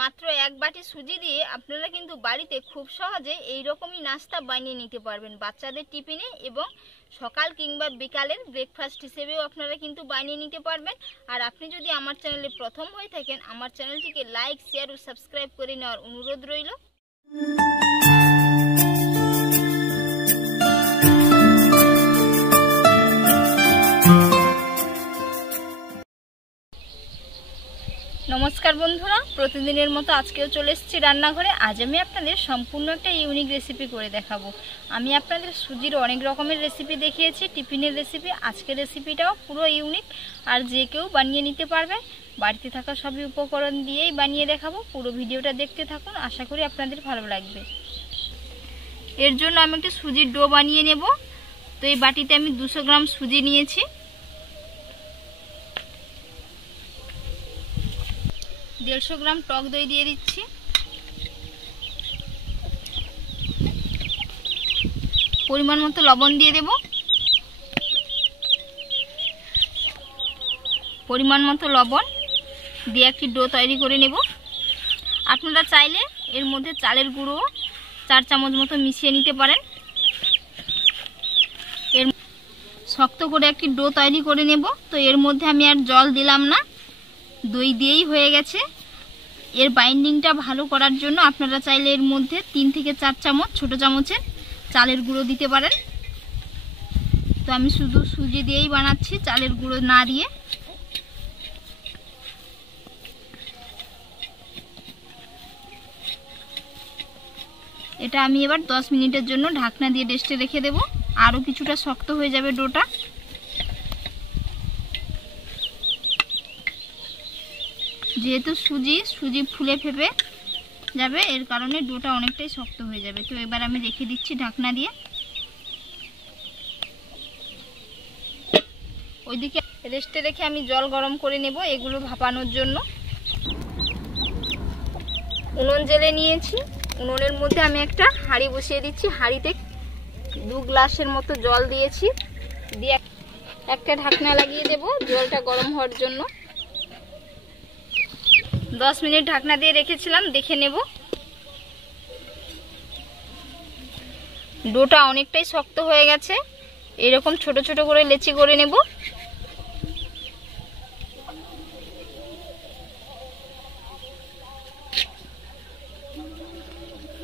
মাত্র এক বাটি সুজি দিয়ে আপনারা কিন্তু বাড়িতে খুব সহজে এই রকমই নাস্তা বানিয়ে নিতে পারবেন বাচ্চাদের টিফিনে, এবং সকাল কিংবা বিকালের ব্রেকফাস্ট হিসেবেও আপনারা কিন্তু বানিয়ে নিতে পারবেন। আর আপনি যদি আমার চ্যানেলে প্রথম হয়ে থাকেন, আমার চ্যানেলটিকে লাইক, শেয়ার ও সাবস্ক্রাইব করে নেওয়ার অনুরোধ রইল। নমস্কার বন্ধুরা, প্রতিদিনের মতো আজকেও চলে এসেছি রান্নাঘরে। আজ আমি আপনাদের সম্পূর্ণ একটা ইউনিক রেসিপি করে দেখাবো। আমি আপনাদের সুজির অনেক রকমের রেসিপি দেখিয়েছি, টিফিনের রেসিপি। আজকের রেসিপিটাও পুরো ইউনিক, আর যে কেউ বানিয়ে নিতে পারবে। বাড়িতে থাকা সবই উপকরণ দিয়েই বানিয়ে দেখাবো। পুরো ভিডিওটা দেখতে থাকুন, আশা করি আপনাদের ভালো লাগবে। এর জন্য আমি একটা সুজির ডো বানিয়ে নেব। তো এই বাটিতে আমি 200 গ্রাম সুজি নিয়েছি। 150 গ্রাম টক দই দিয়ে দিচ্ছি। পরিমাণ মতো লবণ দিয়ে দেব। পরিমাণ মতো লবণ দিয়ে একটি ডো তৈরি করে নেব। আপনারা চাইলে এর মধ্যে চালের গুঁড়ো 4 চামচ মতো মিশিয়ে নিতে পারেন। এর শক্ত করে একটি ডো তৈরি করে নেব। তো এর মধ্যে আমি আর জল দিলাম না, দই দিয়েই হয়ে গেছে। এর বাইন্ডিংটা ভালো করার জন্য আপনারা চাইলে এর মধ্যে 3 থেকে 4 চামচ ছোট চামচের চালের গুঁড়ো দিতে পারেন। তো আমি শুধু সুজি দিয়েই বানাচ্ছি, চালের গুঁড়ো না দিয়ে। এটা আমি এবার 10 মিনিটের জন্য ঢাকনা দিয়ে রেস্টে রেখে দেব। আরও কিছুটা শক্ত হয়ে যাবে ডোটা। যেহেতু সুজি ফুলে ফেপে যাবে, এর কারণে ডোটা অনেকটাই শক্ত হয়ে যাবে। তো এবার আমি রেখে দিচ্ছি ঢাকনা দিয়ে। ওইদিকে রেস্টে রেখে আমি জল গরম করে নেব এগুলো ভাপানোর জন্য। উনুন জেলে নিয়েছি। উনুনের মধ্যে আমি একটা হাঁড়ি বসিয়ে দিচ্ছি। হাঁড়িতে 2 গ্লাসের মতো জল দিয়েছি। দিয়ে একটা ঢাকনা লাগিয়ে দেব জলটা গরম হওয়ার জন্য। 10 মিনিট ঢাকনা দিয়ে রেখেছিলাম, দেখে নেব। ডোটা অনেকটাই শক্ত হয়ে গেছে। এরকম ছোট ছোট করে লেচি করে নেব।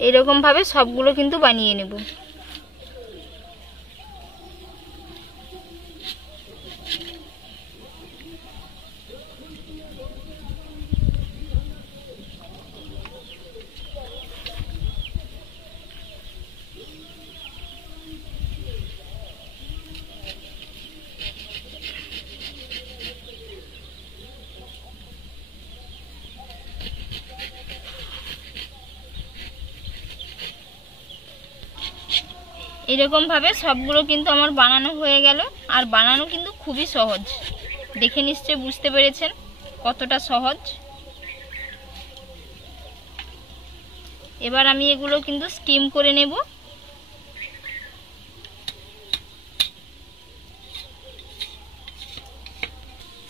এরকম ভাবে সবগুলো কিন্তু বানিয়ে নেব। এরকম ভাবে সবগুলো কিন্তু আমার বানানো হয়ে গেল। আর বানানো কিন্তু খুবই সহজ, দেখে নিশ্চয়ই বুঝতে পেরেছেন কতটা সহজ। এবার আমি এগুলো কিন্তু স্টিম করে নেব।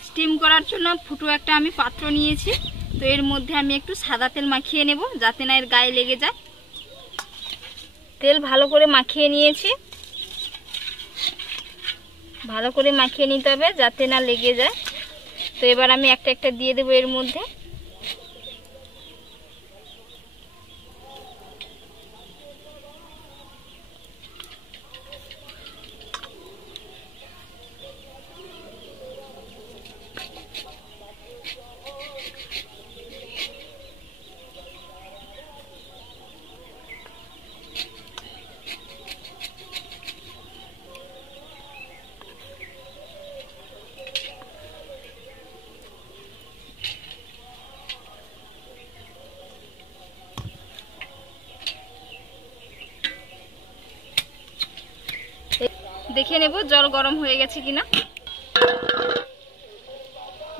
স্টিম করার জন্য ফুটো একটা আমি পাত্র নিয়েছি। তো এর মধ্যে আমি একটু সাদা তেল মাখিয়ে নেব, যাতে না এর গায়ে লেগে যায়। তেল ভালো করে মাখিয়ে নিয়েছি। ভালো করে মাখিয়ে নিতে হবে যাতে না লেগে যায়। তো এবার আমি একটা একটা দিয়ে দেবো এর মধ্যে। দেখে নেব জল গরম হয়ে গেছে কিনা।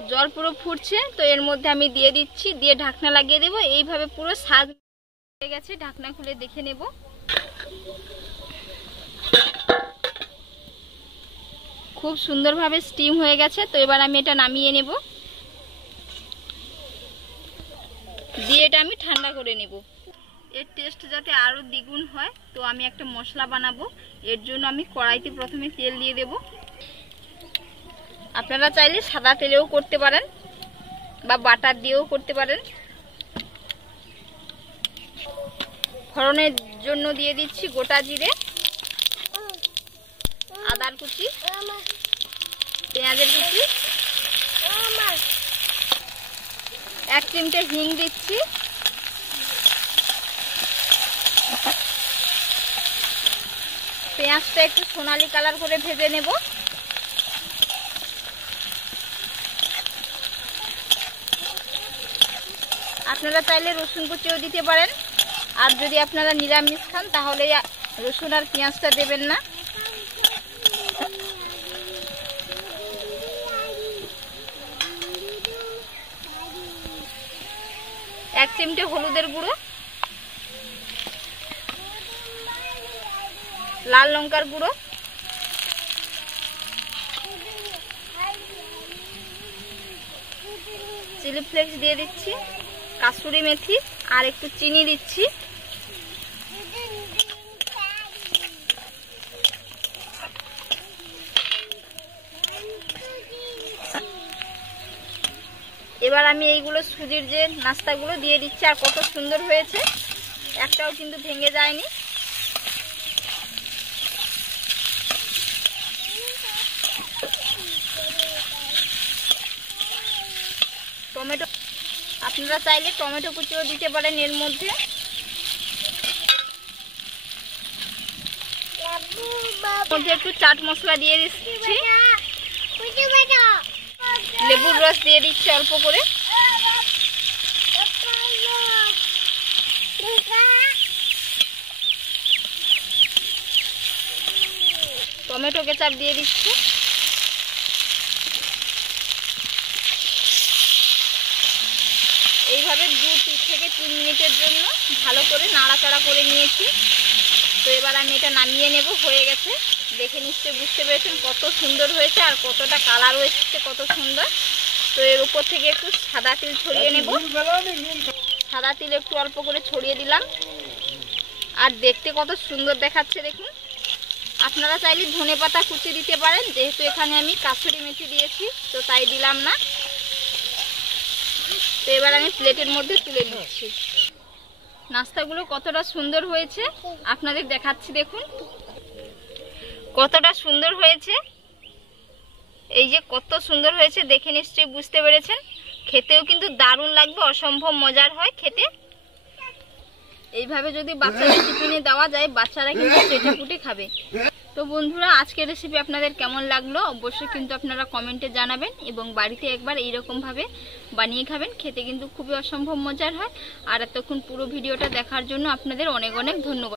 জল পুরো ফুটছে। তো এর মধ্যে আমি দিয়ে দিচ্ছি, দিয়ে ঢাকনা লাগিয়ে দেব। এইভাবে পুরো 7 হয়ে গেছে। ঢাকনা খুলে দেখে নেব। খুব সুন্দরভাবে স্টিম হয়ে গেছে। তো এবার আমি এটা নামিয়ে নেব। দিয়ে এটা আমি ঠান্ডা করে নেব। এর টেস্ট যাতে আরও দ্বিগুণ হয় তো আমি একটা মশলা বানাবো। এর জন্য আমি কড়াইতে প্রথমে তেল দিয়ে দেব। আপনারা চাইলে সাদা তেলেও করতে পারেন বা বাটার দিয়েও করতে পারেন। ফোড়নের জন্য দিয়ে দিচ্ছি গোটা জিরে, আদার কুচি, পেঁয়াজের কুচি, 1 চিমটে হিং দিচ্ছি, পেঁয়াজটা একটু সোনালী কালার করে ভেজে নেব। আপনারা চাইলে রসুন কুচিও দিতে পারেন, আর যদি আপনারা নিরামিষ খান তাহলে রসুন আর পেঁয়াজটা দেবেন না। এক চিমটে হলুদের গুঁড়ো, লাল লঙ্কার গুঁড়ো, চিলি ফ্লেক্স দিয়ে দিচ্ছি, কাসুরি মেথি আর একটু চিনি দিচ্ছি। এবার আমি এইগুলো সুজির যে নাস্তাগুলো দিয়ে দিচ্ছি, আর কত সুন্দর হয়েছে, একটাও কিন্তু ভেঙে যায়নি। টমেটো আপনারা চাইলে টমেটো কুচিও দিতে পারেন এর মধ্যে। একটু চাট মশলা দিয়ে দিচ্ছি, লেবুর রস দিয়ে দিচ্ছি অল্প করে, টমেটো কেচাপ দিয়ে দিচ্ছি। এইভাবে 2 থেকে 3 মিনিটের জন্য ভালো করে নাড়াচাড়া করে নিয়েছি। তো এবার আমি এটা নামিয়ে নেব। হয়ে গেছে, দেখে নিশ্চয়ই বুঝতে পেরেছেন কত সুন্দর হয়েছে আর কতটা কালার হয়েছে, কত সুন্দর। তো এর উপর থেকে একটু সাদা তিল ছড়িয়ে নেব। সাদা তিল একটু অল্প করে ছড়িয়ে দিলাম, আর দেখতে কত সুন্দর দেখাচ্ছে দেখুন। আপনারা চাইলে ধনেপাতা কুচি দিতে পারেন, যেহেতু এখানে আমি কাসুরি মেথি দিয়েছি তো তাই দিলাম না। তো এবার আমি প্লেটের মধ্যে তুলে নিচ্ছি। নাস্তাগুলো কতটা সুন্দর হয়েছে আপনাদের দেখাচ্ছি, দেখুন কতটা সুন্দর হয়েছে। এই যে কত সুন্দর হয়েছে দেখে নিশ্চয়ই বুঝতে পেরেছেন। খেতেও কিন্তু দারুণ লাগবে, অসম্ভব মজার হয় খেতে। এইভাবে যদি বাচ্চাদের টিফিনে দেওয়া যায় বাচ্চারা কিন্তু চেটেপুটে খাবে। তো বন্ধুরা, আজকের রেসিপি আপনাদের কেমন লাগলো অবশ্যই কিন্তু আপনারা কমেন্টে জানাবেন, এবং বাড়িতে একবার এইরকমভাবে বানিয়ে খাবেন। খেতে কিন্তু খুবই অসম্ভব মজার হয়। আর এতক্ষণ পুরো ভিডিওটা দেখার জন্য আপনাদের অনেক অনেক ধন্যবাদ।